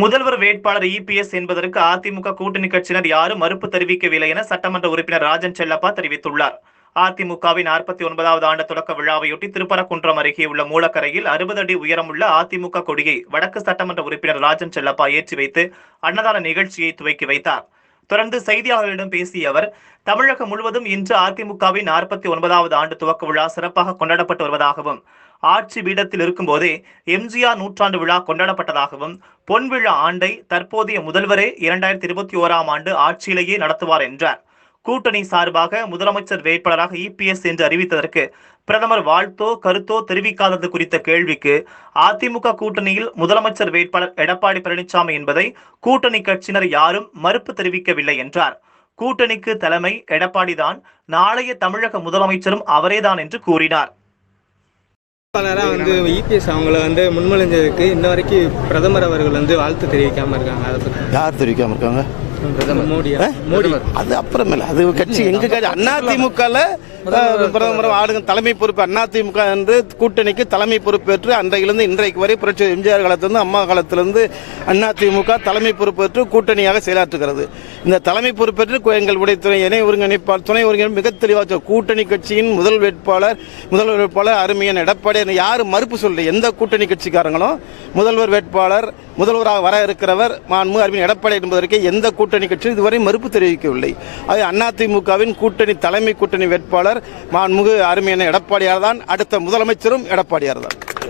முதல்வர் வேட்பாளர் இபிஎஸ் என்பதற்கு அதிமுக கூட்டணி கட்சியினர் யாரும் மறுப்பு தெரிவிக்கவில்லை என சட்டமன்ற உறுப்பினர் ராஜன் செல்லப்பா தெரிவித்துள்ளார். அதிமுகவின் 49வது ஆண்டு தொடக்க விழாவையொட்டி திருப்பரங்குன்றம் அருகே உள்ள மூலக்கரையில் 60 அடி உயரமுள்ள அதிமுக கொடியை வடக்கு சட்டமன்ற உறுப்பினர் ராஜன் செல்லப்பா ஏற்றி வைத்து அன்னதான நிகழ்ச்சியை துவக்கி வைத்தார். தொடர்ந்து செய்தியாளர்களிடம் பேசிய அவர், தமிழகம் முழுவதும் இன்று அதிமுகவின் 49வது ஆண்டு துவக்க விழா சிறப்பாக கொண்டாடப்பட்டு வருவதாகவும், ஆட்சி பீடத்தில் இருக்கும் போதே எம்ஜிஆர் நூற்றாண்டு விழா கொண்டாடப்பட்டதாகவும், பொன் விழா ஆண்டை தற்போதைய முதல்வரே 2021ஆம் ஆண்டு ஆட்சியிலேயே நடத்துவார் என்றார். கூட்டணி சார்பாக முதலமைச்சர் வேட்பாளராக இபிஎஸ் என்று அறிவித்ததற்கு பிரதமர் வாழ்த்தோ கருத்தோ தெரிவிக்காதது குறித்த கேள்விக்கு, அதிமுக கூட்டணியில் முதலமைச்சர் வேட்பாளர் எடப்பாடி பழனிசாமி என்பதை கூட்டணி கட்சியினர் யாரும் மறுப்பு தெரிவிக்கவில்லை என்றார். கூட்டணிக்கு தலைமை எடப்பாடிதான், நாளைய தமிழக முதலமைச்சரும் அவரேதான் என்று கூறினார். இபிஎஸ் அவங்களை முன்மொழிஞ்சதுக்கு இன்ன வரைக்கும் பிரதமர் அவர்கள் வாழ்த்து தெரிவிக்காம இருக்காங்க. யார் தெரிவிக்காம இருக்காங்க? மோடி. அது அப்புறமேல அது கட்சி எங்க கட்சி அதிமுகல பிரதமர் ஆளுங்க தலைமை பொறுப்பு அதிமுக என்று கூட்டணிக்கு தலைமை பொறுப்பேற்று அன்றையிலிருந்து இன்றைக்கு வரை புரட்சி எம்ஜிஆர் காலத்திலிருந்து அம்மா காலத்திலிருந்து அதிமுக தலைமை பொறுப்பேற்று கூட்டணியாக செயலாற்றுகிறது. இந்த தலைமை பொறுப்பேற்று எங்களுடைய துணை ஒருங்கிணைப்பாளர் மிக தெளிவாக கூட்டணி கட்சியின் முதல்வர் வேட்பாளர் அருமையான எடப்பாடி யாரு மறுப்பு சொல்ல, எந்த கூட்டணி கட்சிக்காரங்களும் முதல்வர் வேட்பாளர் முதல்வராக வர இருக்கிறவர் மாண்புமிகு அருமையான எடப்பாடி என்பதற்கு எந்த கூட்டணி கட்சி இதுவரை மறுப்பு தெரிவிக்கவில்லை. அது அதிமுகவின் தலைமை கூட்டணி வேட்பாளர் மாண்புமிகு அருமையான எடப்பாடியார் தான். அடுத்த முதலமைச்சரும் எடப்பாடியார் தான்.